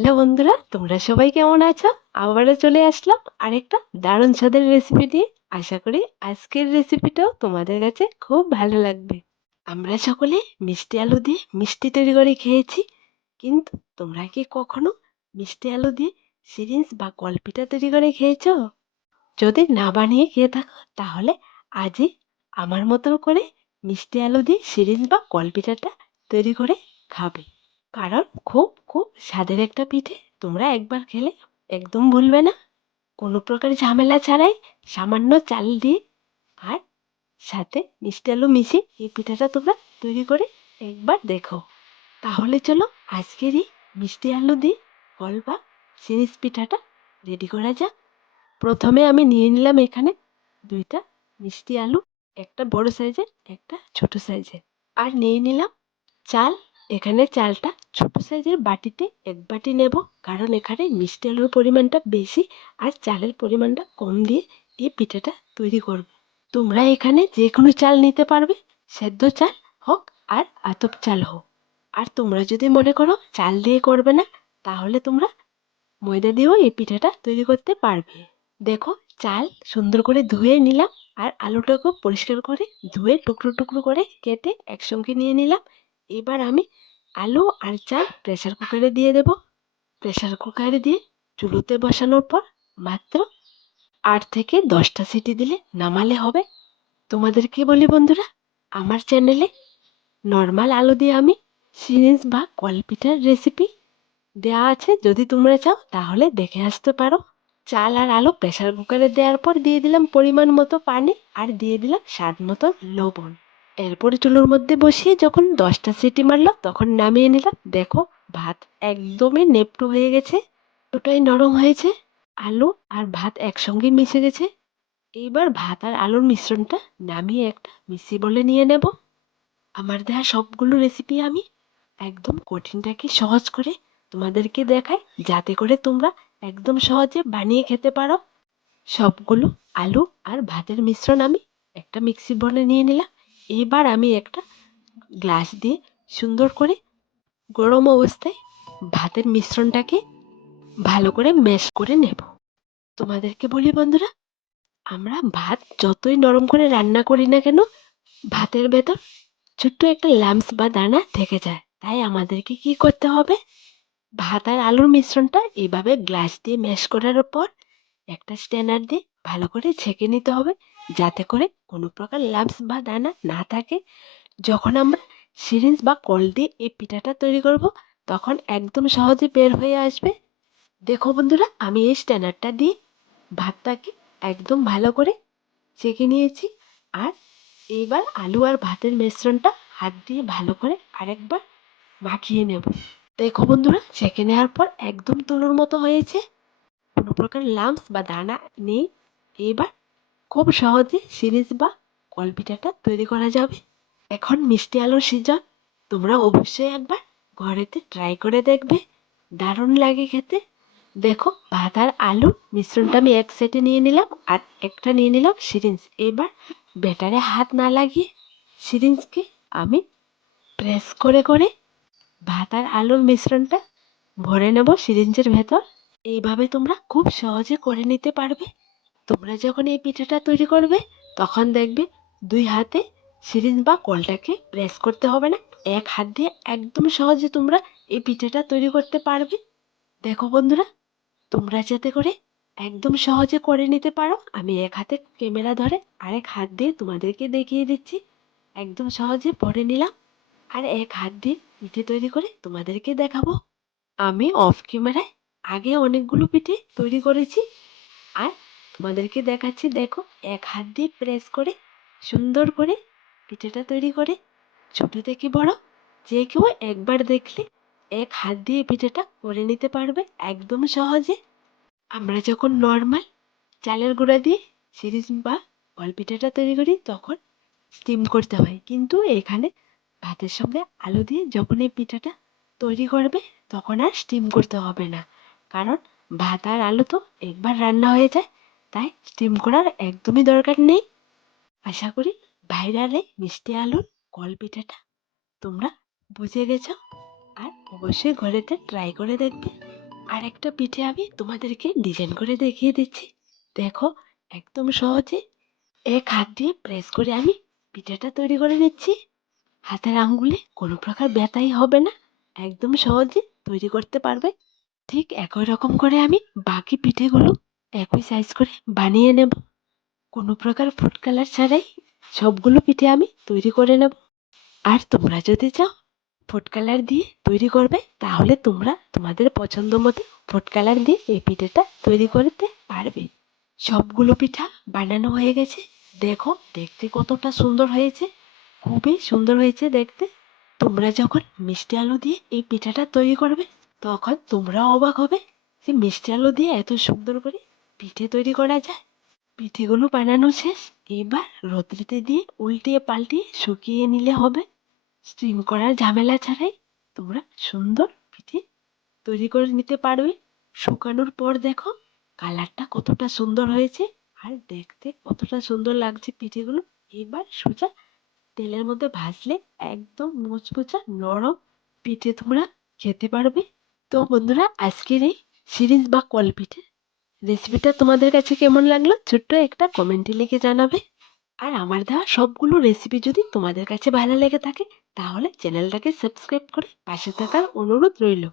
Hello বন্ধুরা, তোমরা সবাই কেমন আছো? আবারও চলে আসলাম আরেকটা দারুণ স্বাদের রেসিপি দিয়ে। আশা করি আজকের রেসিপিটাও তোমাদের কাছে খুব ভালো লাগবে। আমরা সকলে মিষ্টি আলু দিয়ে মিষ্টি তৈরি করে খেয়েছি, কিন্তু তোমরা কি কখনো মিষ্টি আলু দিয়ে সিরিঞ্জ বা কলপিঠা তৈরি করে খেয়েছো? যদি না বানিয়ে খেয়ে থাকো, তাহলে আজই আমার মতো করে মিষ্টি আলু দিয়ে সিরিঞ্জ বা কলপিঠাটা তৈরি করে খাবে। কারণ খুব খুব স্বাদের একটা পিঠে। তোমরা একবার খেলে, একদম ভুলবে না। কোনো প্রকার ঝামেলা ছাড়াই সামান্য চাল দিয়ে আর সাথে মিষ্টি আলু মিশিয়ে এই পিঠাটা তোমরা তৈরি করে একবার দেখো। তাহলে চলো আজকের এই মিষ্টি আলু দিয়ে ফল বা সিরিজ পিঠাটা রেডি করা যাক। প্রথমে আমি নিয়ে নিলাম এখানে দুইটা মিষ্টি আলু, একটা বড় সাইজের, একটা ছোট সাইজের। আর নিয়ে নিলাম চাল। এখানে চালটা ছোট সাইজের বাটিতে এক বাটি নেব। কারণ এখানে মিষ্টি আলুর পরিমাণটা বেশি আর চালের পরিমাণটা কম দিয়ে এই পিঠাটা তৈরি করব। তোমরা এখানে যে কোনো চাল নিতে পারবে। সেদ্ধ চাল হোক আর আতপ চাল হোক। আর তোমরা যদি মনে করো চাল দিয়ে করবে না, তাহলে তোমরা ময়দা দিয়েও এই পিঠাটা তৈরি করতে পারবে। দেখো, চাল সুন্দর করে ধুয়ে নিলাম আর আলুটাকেও পরিষ্কার করে ধুয়ে টুকরো টুকরো করে কেটে একসঙ্গে নিয়ে নিলাম। এবার আমি আলু আর চাল প্রেসার কুকারে দিয়ে দেব। প্রেসার কুকারে দিয়ে চুলোতে বসানোর পর মাত্র আট থেকে দশটা সিটি দিলে নামালে হবে। তোমাদেরকে বলি বন্ধুরা? আমার চ্যানেলে নর্মাল আলু দিয়ে আমি সিরিজ বা কলপিঠার রেসিপি দেওয়া আছে। যদি তোমরা চাও, তাহলে দেখে আসতে পারো। চাল আর আলু প্রেসার কুকারে দেওয়ার পর দিয়ে দিলাম পরিমাণ মতো পানি আর দিয়ে দিলাম স্বাদ মতো লবণ। এরপরে চুলোর মধ্যে বসিয়ে যখন দশটা সিটি মারলো তখন নামিয়ে নিলাম। দেখো, ভাত একদমই নেপটু হয়ে গেছে ওটাই নরম হয়েছে। আলু আর ভাত একসঙ্গে মিশে গেছে। এইবার ভাত আর আলুর মিশ্রণটা নামিয়ে একটা মিশি বলে নিয়ে নেব। আমার দেওয়া সবগুলো রেসিপি আমি একদম কঠিনটাকে সহজ করে তোমাদেরকে দেখাই, যাতে করে তোমরা একদম সহজে বানিয়ে খেতে পারো। সবগুলো আলু আর ভাতের মিশ্রণ আমি একটা মিক্সি বলে নিয়ে নিলাম। এবার আমি একটা গ্লাস দিয়ে সুন্দর করে গরম অবস্থায় ভাতের মিশ্রণটাকে ভালো করে ম্যাশ করে নেব। তোমাদেরকে বলি, বন্ধুরা, আমরা ভাত যতই নরম করে রান্না করি না কেন, ভাতের ভেতর ছোট্ট একটা ল্যাম্পস বা দানা থেকে যায়। তাই আমাদেরকে কি করতে হবে? ভাত আর আলুর মিশ্রণটা এইভাবে গ্লাস দিয়ে ম্যাশ করার পর একটা স্ট্যানার দিয়ে ভালো করে ছেঁকে নিতে হবে। যাতে করে কোনো প্রকার লাম্পস বা দানা না থাকে। যখন আমরা সিরিঞ্জ বা কল দিয়ে এই পিঠাটা তৈরি করব, তখন একদম সহজে বের হয়ে আসবে। দেখো বন্ধুরা, আমি এই স্ট্যানারটা দিয়ে ভাতটাকে একদম ভালো করে চেকে নিয়েছি। আর এইবার আলু আর ভাতের মিশ্রণটা হাত দিয়ে ভালো করে আরেকবার মাখিয়ে নেব। দেখো বন্ধুরা ছেঁকে নেওয়ার পর একদম তুলোর মতো হয়েছে। কোনো প্রকার লাম্পস বা দানা নেই। এবার খুব সহজে সিরিজ বা কলপিঠাটা তৈরি করা যাবে। এখন মিষ্টি আলুর সিজন। তোমরা অবশ্যই একবার ঘরেতে ট্রাই করে দেখবে। দারুণ লাগে খেতে। দেখো, ভাত আর আলু মিশ্রণটা আমি এক সেটে নিয়ে নিলাম আর একটা নিয়ে নিলাম সিরিঞ্জ। এবার ব্যাটারে হাত না লাগিয়ে সিরিঞ্জকে আমি প্রেস করে করে ভাত আর আলুর মিশ্রণটা ভরে নেব সিরিঞ্জের ভেতর। এইভাবে তোমরা খুব সহজে করে নিতে পারবে। তোমরা যখন এই পিঠাটা তৈরি করবে, তখন দেখবে দুই হাতে সিরিঞ্জ বা কলটাকে প্রেস করতে হবে না। এক হাত দিয়ে একদম সহজে তোমরা এই পিঠাটা তৈরি করতে পারবে। দেখো বন্ধুরা, তোমরা যাতে করে একদম সহজে করে নিতে পারো, আমি এক হাতে ক্যামেরা ধরে আরেক হাত দিয়ে তোমাদেরকে দেখিয়ে দিচ্ছি। একদম সহজে পরে নিলাম আর এক হাত দিয়ে পিঠে তৈরি করে তোমাদেরকে দেখাবো। আমি অফ ক্যামেরায় আগে অনেকগুলো পিঠে তৈরি করেছি আর তোমাদেরকে দেখাচ্ছি, দেখো, এক হাত দিয়ে প্রেস করে, সুন্দর করে পিঠেটা তৈরি করে, ছোট থেকে বড়, যে কেউ একবার দেখলে এক হাত দিয়ে পিঠেটা করে নিতে পারবে একদম সহজে। আমরা যখন নর্মাল চালের গুঁড়া দিয়ে সিরিজ বা ফল পিঠাটা তৈরি করি, তখন স্টিম করতে হয়। কিন্তু এখানে ভাতের সঙ্গে আলু দিয়ে যখন এই পিঠাটা তৈরি করবে, তখন আর স্টিম করতে হবে না। কারণ ভাত আর আলু তো একবার রান্না হয়ে যায় তাই স্টিম করার একদমই দরকার নেই। আশা করি ভাইরালে মিষ্টি আলুর কল পিঠাটা তোমরা বুঝে গেছো আর অবশ্যই ঘরেতে ট্রাই করে দেখবে। আর একটা পিঠে আমি তোমাদেরকে ডিজাইন করে দেখিয়ে দিচ্ছি। দেখো, একদম সহজে এক হাত দিয়ে প্রেস করে আমি পিঠাটা তৈরি করে নিচ্ছি। হাতের আঙ্গুলে কোনো প্রকার ব্যথাই হবে না, একদম সহজে তৈরি করতে পারবে। ঠিক একই রকম করে আমি বাকি পিঠেগুলো একই সাইজ করে বানিয়ে নেব। কোনো প্রকার ফুড কালার ছাড়াই সবগুলো পিঠে আমি তৈরি করে নেব। আর তোমরা যদি চাও ফুড কালার দিয়ে তৈরি করবে, তাহলে তোমরা তোমাদের পছন্দ মতো ফুড কালার দিয়ে এই পিঠেটা তৈরি করতে পারবে। সবগুলো পিঠা বানানো হয়ে গেছে। দেখো, দেখতে কতটা সুন্দর হয়েছে। খুবই সুন্দর হয়েছে দেখতে। তোমরা যখন মিষ্টি আলু দিয়ে এই পিঠাটা তৈরি করবে, তখন তোমরাও অবাক হবে যে মিষ্টি আলু দিয়ে এত সুন্দর করে পিঠে তৈরি করা যায়। পিঠেগুলো বানানো শেষ। এবার রোদ্রিতে দিয়ে উল্টিয়ে পাল্টিয়ে শুকিয়ে নিলে হবে। স্টিম করার ঝামেলা ছাড়াই তোমরা সুন্দর পিঠে তৈরি করে নিতে পারবে শুকানোর পর দেখো, কালারটা কতটা সুন্দর হয়েছে আর দেখতে কতটা সুন্দর লাগছে পিঠেগুলো। এবার সোজা তেলের মধ্যে ভাজলে একদম মুচমুচা নরম পিঠে তোমরা খেতে পারবে। তো বন্ধুরা, আজকের এই সিরিজ বা কল পিঠে রেসিপিটা তোমাদের কাছে কেমন লাগল? ছোট্ট একটা কমেন্টে লিখে জানাবে। আর আমার দেওয়া সবগুলো রেসিপি যদি তোমাদের কাছে ভালো লেগে থাকে, তাহলে চ্যানেলটাকে সাবস্ক্রাইব করে পাশে থাকার অনুরোধ রইল।